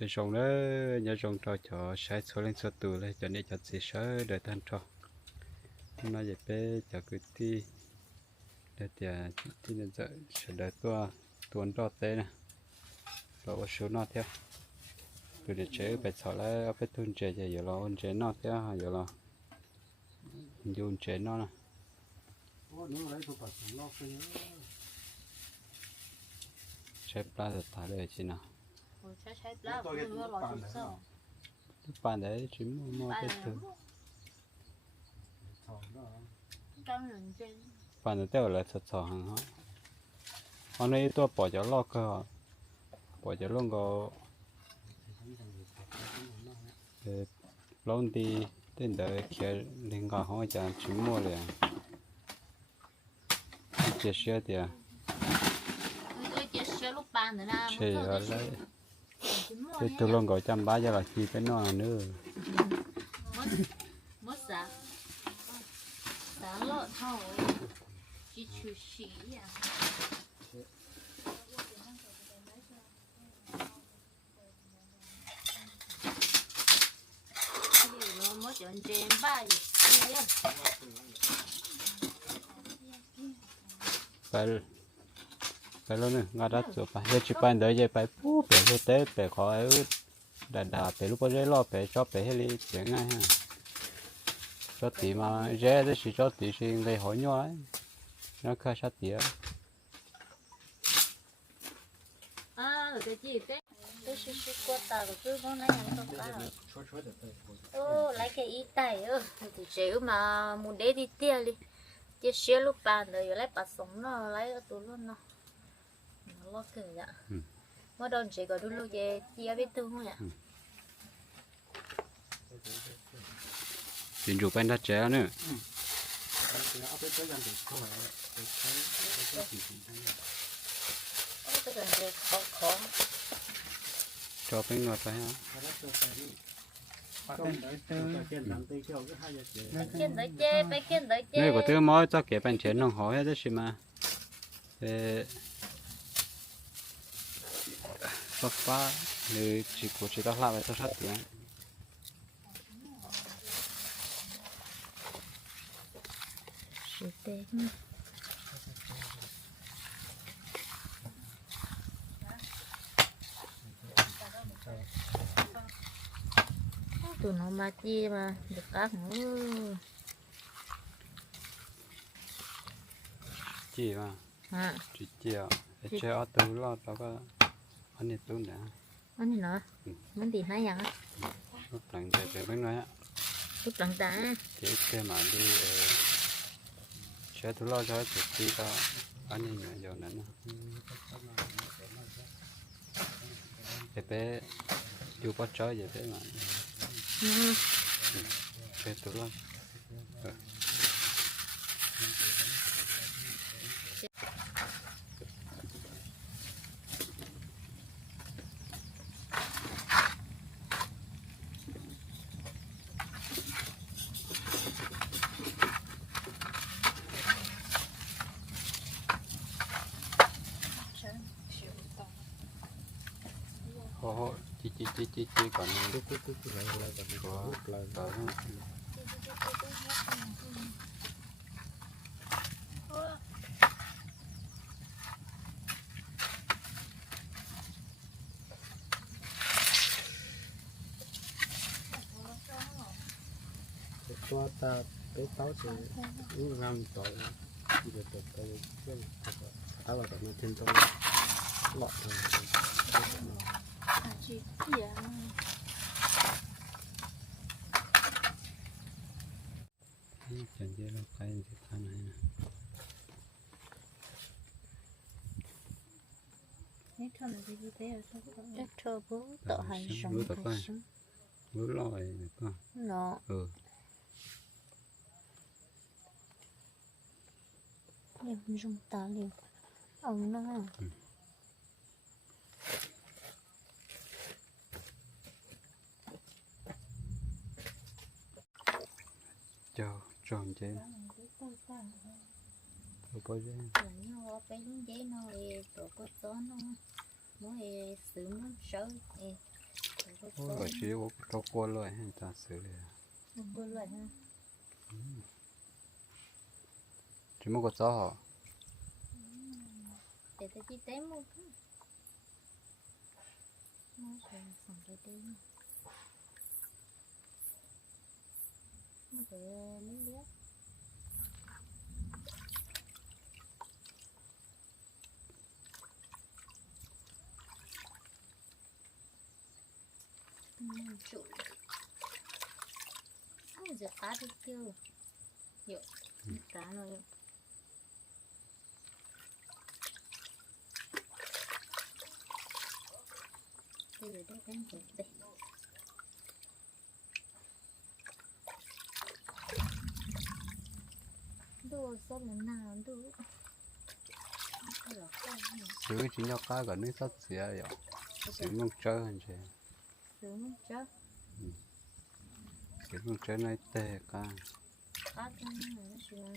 để trồng đó nhớ trồng trò cho sai số lên số tù lên, cho nên cho xì sớ để tan trò. Nó dễ bé cho cứ ti để tiền à, ti nên giờ sẽ đợi tua, tuần trò tê nè. Rồi có số nó theo. Từ để chế, phải sợ lại phải thun chế, giờ giờ lo chế nó theo, giờ lo dùng chế nó nè. Chế ba được thả đây chứ nào bạn đấy chỉ mua cái thứ bạn đấy đều là thật sò hàng họ hôm tôi bỏ cho lo cơ bỏ cho luôn có lâu đi tên đời kia liên quan hỏi chẳng chỉ mua liền. Chia sẻ tiền chia sẻ lúc bạn nữa là chia sẻ thế tôi luôn gọi chăm bá cho là chi cái nó là nữa. Mất mất giá giá lợn thôi chú sĩ à mất cho anh trên ba gì phải cái luôn nữa ngã đất rồi phải, giờ chỉ bạn đợi, giờ phải bố phải hết tế, phải khó ấy. Đà đà phải lúc đó lo, phải cho, phải hết đi chuyện ngay ha. Cho tí mà dễ đấy, chỉ cho tí xin lấy hỏi nhau ấy. Nó khá sát tí à cái gì cái cái xí xí qua tàu rồi cứ nó này nó ô, lấy cái ít tay ơ thì chịu mà, muốn để đi tia đi. Chỉ xíu lúc bàn rồi lấy bát sống nó, lấy ở túi luôn nó lo cái vậy mà đòn chỉ có đôi lúc về chia biết thương thôi ạ chuyện chủ bên đất trẻ nữa cho bên ngoài phải chê nếu có thứ mới cho kể bên trẻ nó hỏi hết đấy mà Ê, phát phá nếu chỉ có chỉ tao làm vậy tao sát tiếng sự tệ tụi nó mà chi mà được các nữa chỉ mà à chỉ chiều để chơi ở từ lo tao có anh đi tu đã. Anh gì nữa. Mình thì hai dạng lúc lần chơi chơi bên ngoài á. Lúc lần ta chỉ chơi mà đi ờ, chơi tu lo cho chỉ đi tao anh đi nhỏ giờ nữa để bé dù có chơi vậy bé mà. Ừ. chơi tu lo. ho ho chi chi chi chi chi còn qua ta cái táo thì uống ngâm tội thì được tôi tôi cái táo là nó trên trong lọt rồi à chị dạ chẳng chơi là cái gì thế này nè Nét thơm là gì như thế ở sao bố Ờ, tợ hành sống, sống bố tợ hành coi. sống mới lòi được con Nó ừ liều dùng tá liệu, Ông nó cho tròn chơi tôi có chơi nó cái giấy nó thì tổ có gió nó nó sâu thì Ôi, rồi chỉ có có cô rồi hay ta xử lý à? Có lợi ha. chỉ muốn có họ. Để tôi chỉ té một cái. Nó sẽ. Nó sẽ miếng biết. Trụ. Ôi, giờ cá đi kêu, Hiệu, cá rồi. Đây là đây đang dệt đây. Đồ sao là nào đồ. Rồi, chỉ nhau cá gần nước sắt xía rồi xử muốn chơi hơn chứ sướng chơi xử muốn chơi này tệ cá Cá cái này nó sướng.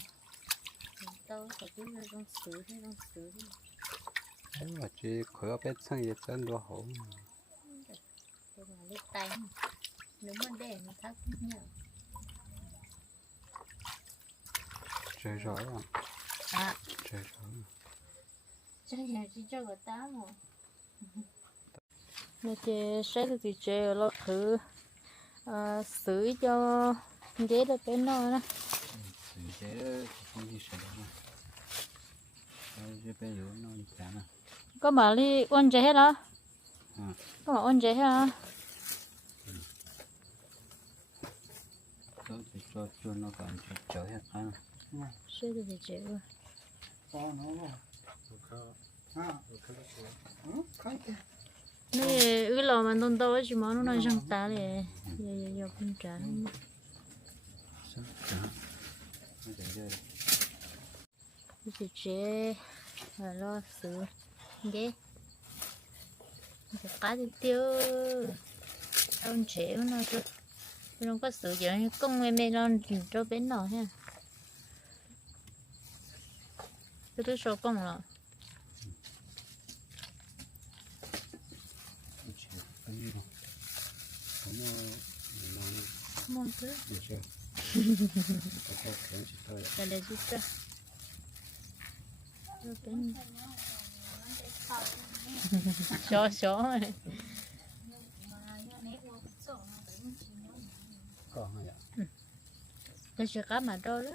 Tao phải biết là con sứ hay con sứ thế mà chỉ khởi ở bên sân vậy chân đồ hổ Đây là lấy tay. Nếu mà để nó thắt nhau chơi rõ à À, chơi rõ chắc giờ chỉ cho người ta mà. Nó chế sẽ được thì chế nó thử à, xử cho dễ được cái nó đó. xử chế không đi xử đó rồi bây giờ nó chán à có mà đi ôn chế hết đó. Ừ. có mà ôn chế hết đó cho thì cho cho nó còn chơi hết rồi có nó mà. Được không? À, được không? Ừ, không thế. nè ư lò mà tôn tao chỉ món nó nói răng tá để giờ giờ giờ không trả Sao? Đó. Nó để đây. thì chế và lo xử ghê thì cá thì tiêu ôn chế nó cho không có xử giờ công em bên nó cho bên nó ha cái thứ số công là Nó chỉ cái gì đâu. Nó nó mong thứ được chưa? Có cái cái chỉ thôi. là để giúp cho Cho bên xó xó này Có hay ạ. cái sự cá mà đâu đó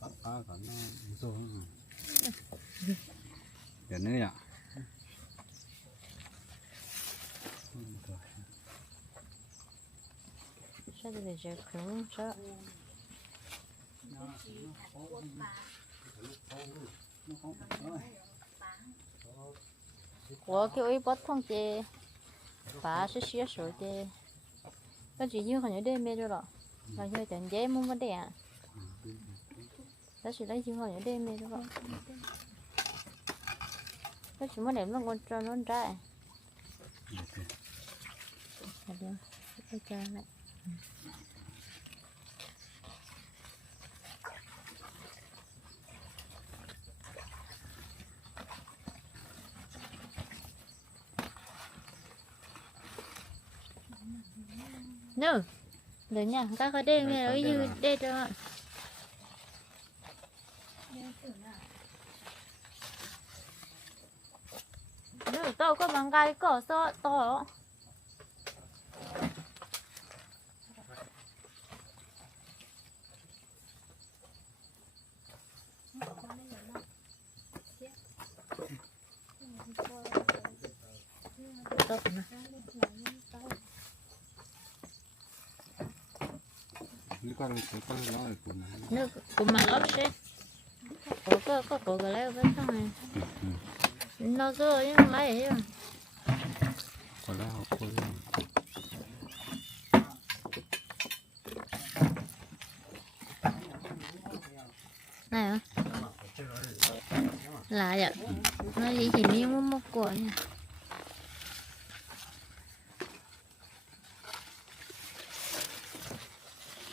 bắt cá cả nó rô nó. Giờ nữa ạ. Sao để chơi không sao của cái ấy bắt thông chê bà sẽ xía sổ chê cái chỉ như họ nhớ đêm mê rồi đó là như tiền dễ muốn vấn đề à đó chỉ lấy chỉ họ nhớ đêm mê thôi đó chỉ muốn để nó con cho nó ra Được cái cho lại nữa đấy nha các cái đêm này ở như đây cho ạ tao có bằng cái cỏ so to Tốt cái cái của nó. nước cũng mà lót xe có có có có cái lấy với thằng này nó cứ những lấy ấy mà. Có học có lá. này hả là vậy nó gì thì miếng muốn một quả nha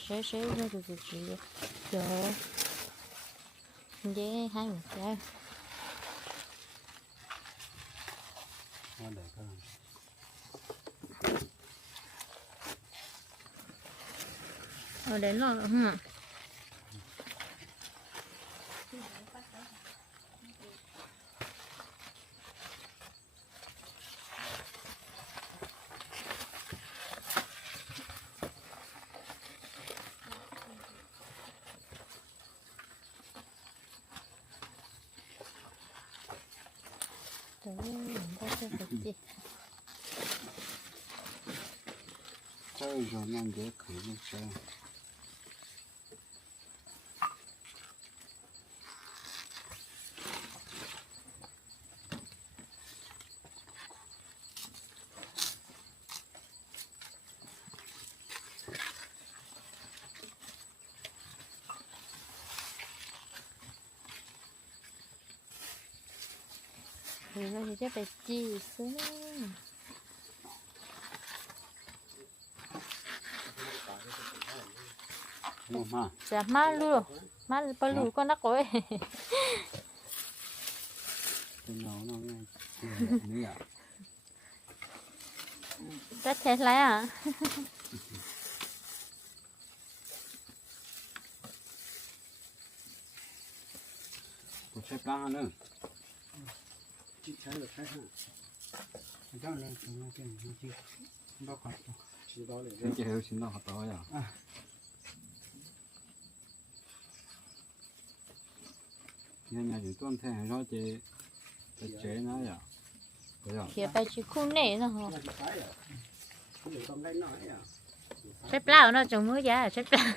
sẽ sẽ ra được chị chờ với hai người cha Nó để cái ở đấy là hả Đấy, có cái gì chơi rồi nên dễ khử nó chơi thì nó thì chắc phải chi xuống mua mà dạ má luôn má bao lù con nắc rồi cái nó nó nghe nữa à rất thế lại à có xếp lá nữa chỉ thấy được thấy ha đó là chúng nó cái nó chỉ đó còn chỉ đó để cái hiệu xin nó hợp đó à nhà chúng tôi thấy nó chỉ cái chế nó à đấy phải chỉ khung này thôi. hả cái xếp lao nó trồng mới giá xếp lao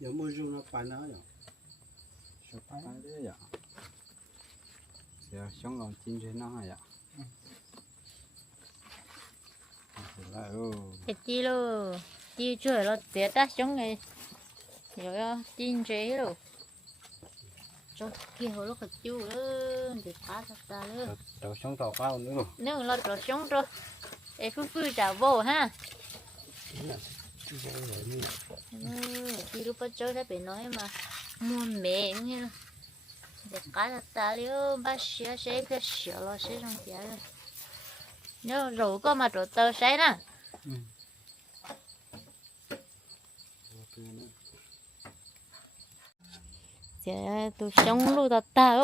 giờ mua rau nó bán nó rồi sao phải đấy à giờ sống lòng chín trên nó lại ô cái chi luôn chi chơi nó tiệt ta sống này rồi tin chế luôn cho kia hồi lúc chú nữa để phá ra ta nữa đầu sống tàu cao nữa. Nếu nó rồi sống rồi để phứ phứ trả vô ha Ừ, đi lúc bắt chơi đã bị nói mà mua mẹ nghe để cá là ta liu ba xía xé cái xía lo xé trong kia rồi nhớ rủ có mà rủ tơ xé nè giờ tôi sống luôn tao tao,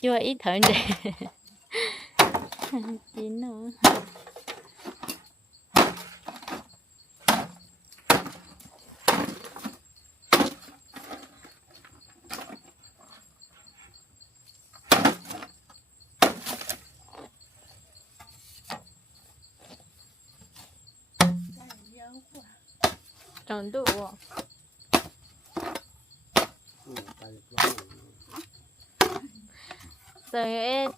chưa ít thở để chín nữa. Tròn đủ à? Ừ, tay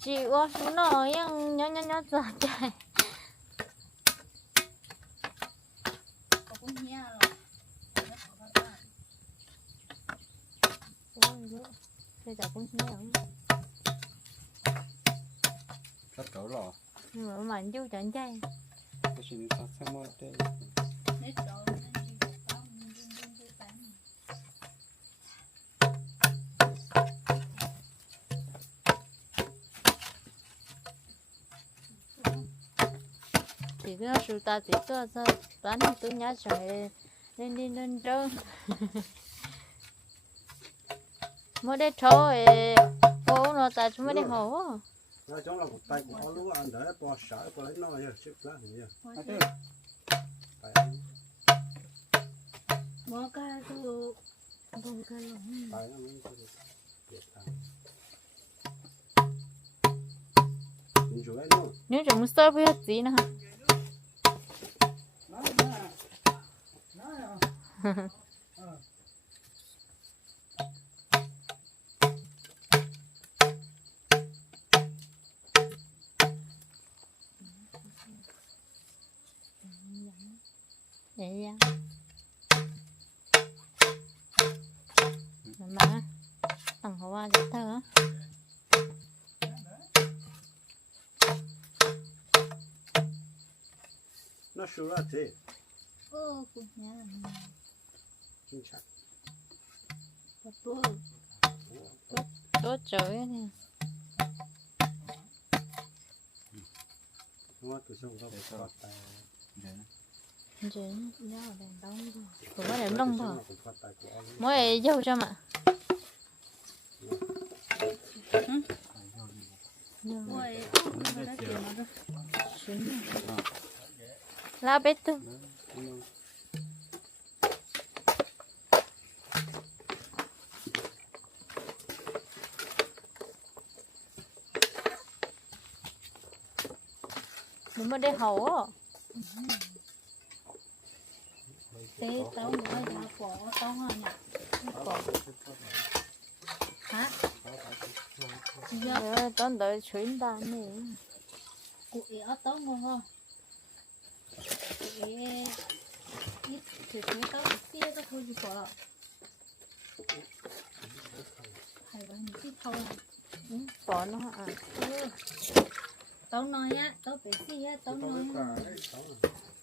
chị qua xuống nó nhưng nhớ nhớ nhớ giờ chạy bây giờ cũng nhớ rất cỡ lò nhưng mà mà chú chẳng chạy cái gì sao sao mà đây nó cái ta thì tôi sao bán tôi nhá rồi nên đi nên trơn mới đây thôi cô nó ta chúng mới đây hổ nó chống là một tay của lúa lúc ăn đỡ bỏ sợ bỏ lấy nó rồi chụp lá gì vậy tay cái tôi mua cái luôn nó mới có được việc làm nếu chúng muốn bây giờ gì nữa vậy ya mà thằng hoa đẹp thơ nó sửa thế ô cũng nhớ sạch tốt trời nè. Hãy subscribe cho kênh đèn đông thôi. Cũng có đèn đông thôi. Mỗi dâu cho mà. Lá bếp tư. Đúng mà để hầu á tế tao nói là bỏ tao hoa nhỉ bỏ hả? Ờ, tao đợi chuyến ta nè cụ ý ở tao ngon. Không cụ ý ít thì thế tao tia tao thôi gì bỏ. Hay là những cái thâu Ừ, bỏ nó à ừ. Tao nói á tao bị gì á tao nói á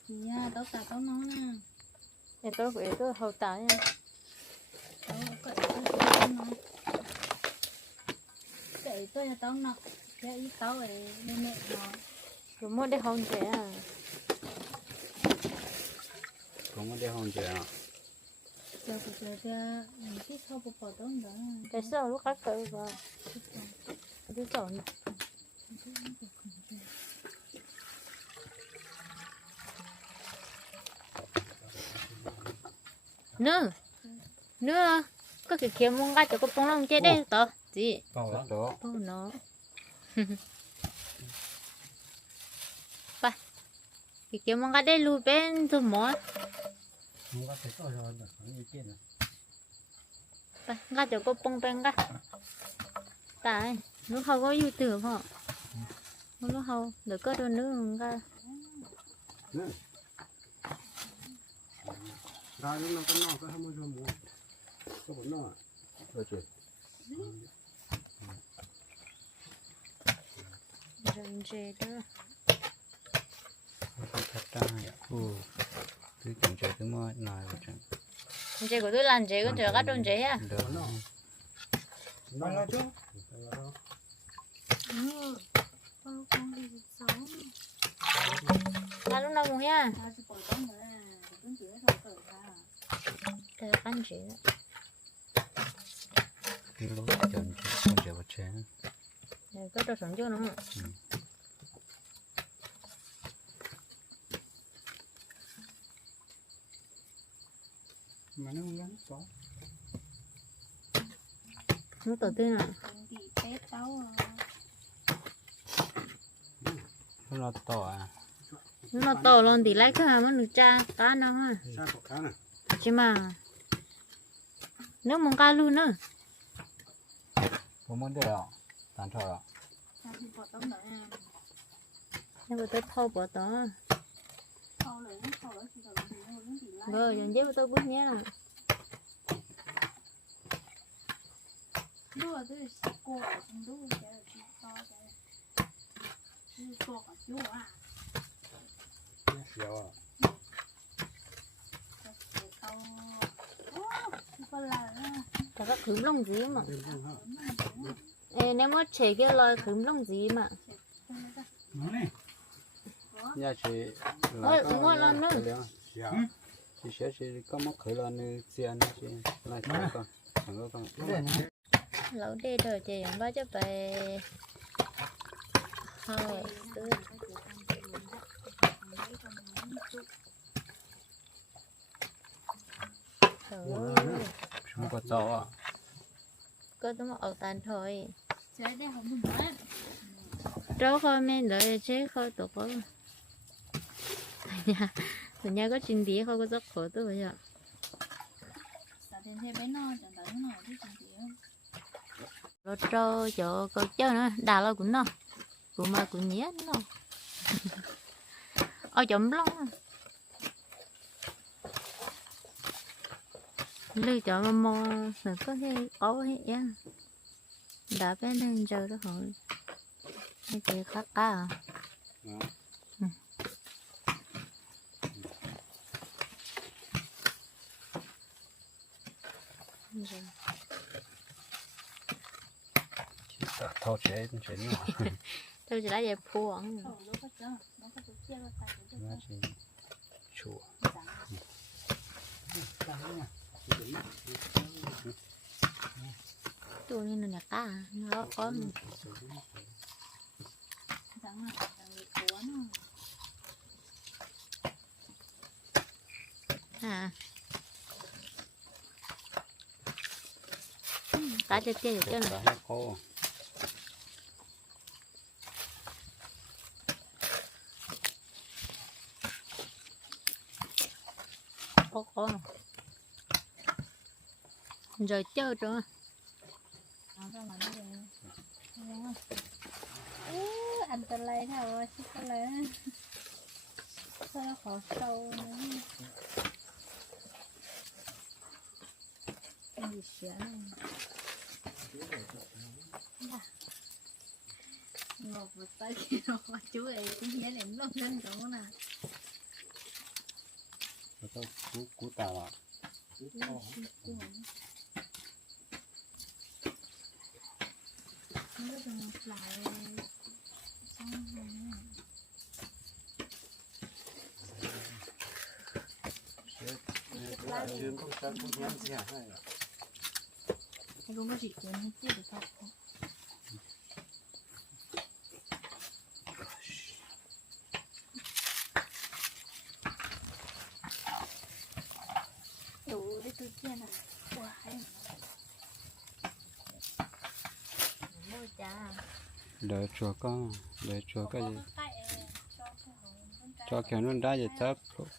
thì á tao cả tao nói nè. Để tôi phải tôi hầu tái nha. Tao có tao nói cái tôi là tao cái ý tao ấy nên mẹ nó. Rồi mua để hồng trẻ à. Cũng có để hôn chưa à. Giờ cuộc đời ra những cái เนื้อเนื้อก็คือเขียวมงกัดจะก็ปองลงเจได้ต่อจีต้องแล้วเอโเนาะไปเขียวมงกัดได้รูเป็นสมอมงกัดใส่ก็วเอนแบบนี้เจ๊นะไปกัดจะก็ปงเป็นกัดตายนู้เขาก็อยู่ตื่นพ่อนู้เขาเดี๋ยวก็โดนนึ่งกัด Rồi lúc nào con nó có hai mươi rồi mua. Có bốn nó. Rồi chuyện. Rừng rề đó. Không thật ra hả? Ừ. Tôi chẳng chơi cái mơ này rồi chẳng. Chơi của tôi làm chơi của trời cắt đông chơi à? Được. Nó nó chứ. Ừ. Con con đi sống. Mà lúc nào cũng nha. Hãy subscribe cho kênh Ghiền Mì Gõ Để không bỏ lỡ những video hấp dẫn 这个番茄。这个番茄不吃。那个这成就了嘛？嗯。mà nó không gắn có nó tổ tiên à nó tổ à nó tỏ luôn thì lấy cái hàng nó cha cá năm à chứ mà nếu mong ca luôn nữa không muốn được tàn sẽ bỏ tao nữa nếu mà tôi thâu bỏ đó thâu lại nó thâu lại thì thâu thì nó vẫn bị lái rồi dần dếp tôi bước nhé đua tôi sẽ cô ở trong đua sẽ là chỉ to sẽ chỉ to ở chỗ à? Nó xéo à ta sẽ câu ô khửm lông gì mà? Đêm không hả? Ê, nếu mà chế cái lời khửm lông gì mà? Nó này nhà chị Ôi, ngon lắm. nữa. xéo chị sẽ chị có mốc khởi lên như xiên chị lại có con. Thằng có con. Lẩu đê đời chị không bao giờ phải Thôi, cứ. Trời ơi, không có to à có tụi mà ở tàn thôi sẽ đây không đúng đấy Đâu khỏi men đợi chế khỏi tổ có Nhà, tụi nhà có trình tí khỏi có rất khổ tôi chẳng thiếu Rồi trâu chỗ có chơi nữa, đà lo cũng nó Cũng mà cũng nhé nó Ở chấm lông Lưu cho mà mò Rồi có thể có hết á. Đã bé nên chờ đó hồi Cái chị khác cả à. Ừ. Thâu chế chế nhỏ tôi chỉ lấy về phuồng Ờ, lúc đó chưa, nó có tụi chia ra tay à cá chia chỉ chùa tôi nên là cá nó có Chẳng là chẳng bị cuốn à Ừ, cá chơi chơi được chưa này Cá khô có có này. rồi chơi rồi Nó ra mà nó về Đúng không? Ê, Anh ta lấy nào. Rồi, chứ ta lấy Sao nó khó sâu nữa Cái gì xỉa này Dạ. Ngọc một tay kia nó chú ấy cũng nhớ đến lúc lên đó nè rồi tôi cú cú tàu à nó được một lại xong rồi Chưa có chắc có nhắm gì hả? Cái đúng nó chỉ cuốn hết chưa được học đủ đi từ kia này Wow. mua cha đợi chùa con đợi chùa cái gì? Ờ, cho kiểu nó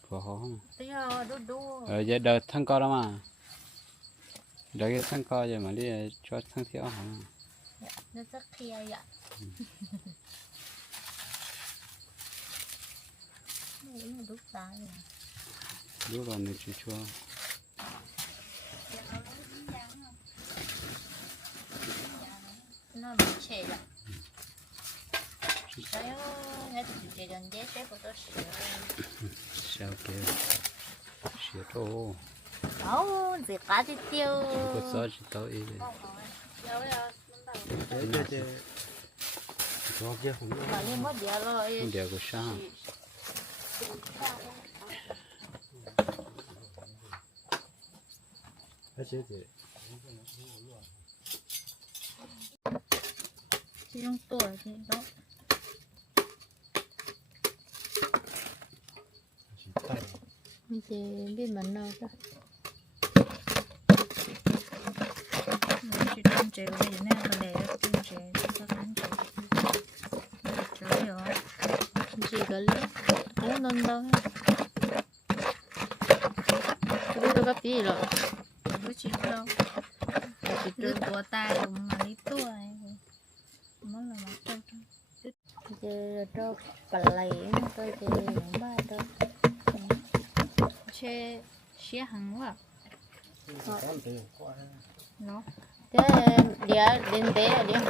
của họ bây giờ đu đu ở giờ đợi thằng co đó mà? Đợi cái thằng co giờ mà đi cho thằng thiếu hả? Nó rất kia vậy lúc vào nữa chú chua nó bị chè lại đấy ngay từ chè gần dễ chế của tôi sửa sao kêu sửa tô đâu gì cá thì tiêu có gió chỉ tao ý Đấy, đấy, đấy. Cho kia không biết. mà lên mất địa rồi không đều có sao Đấy, chứ thì chỉ trong tuổi thì đó chỉ thì biết mình đâu. Đó chỉ trong chế bây giờ nè mà để trong chế cho ăn chế chế rồi chỉ có lấy cũng nên đâu tôi đâu có gì rồi? Cứ chỉ đâu. Chỉ cứ tua tay cũng mà đi ấy. Nó là mặt trâu chỉ cho bà lấy tôi chỉ ba tôi chế xé hẳn quá Con thì có nó. Thế địa đến tế là địa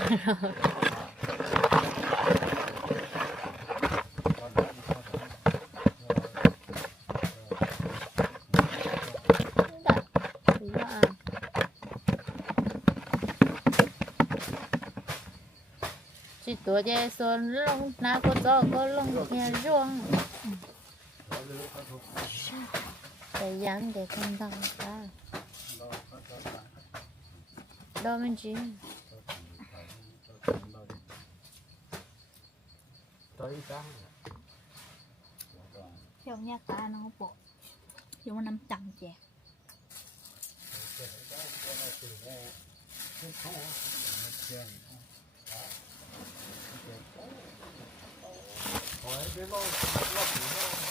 chỉ tuổi chơi xuân lông nào có gió có lông nhà ruộng để dám để không đau ta. Đâu mình chứ tới cá. theo nhà ta nó bộ. Nhưng nó nằm chậm chẹt Hãy subscribe cho kênh Ghiền Mì Gõ Để không bỏ lỡ những video hấp dẫn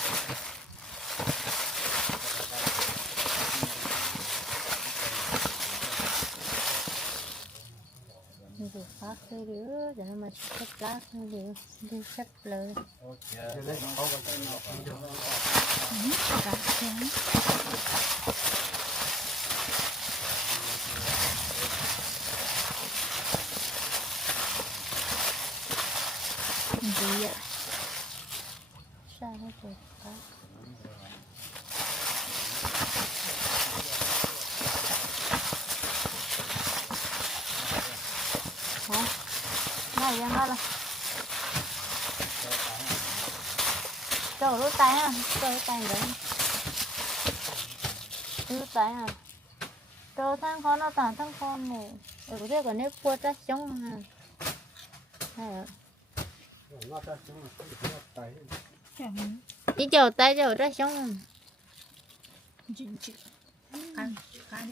Cho nên có cái cái nó này em đó là cho lúa tay ha cho lúa tay đấy lúa tay ha cho sang con nó tàn sang con này để có thể còn nếp cua chắc chống ha này chỉ chờ tay chờ chắc chống chỉ chỉ ăn ăn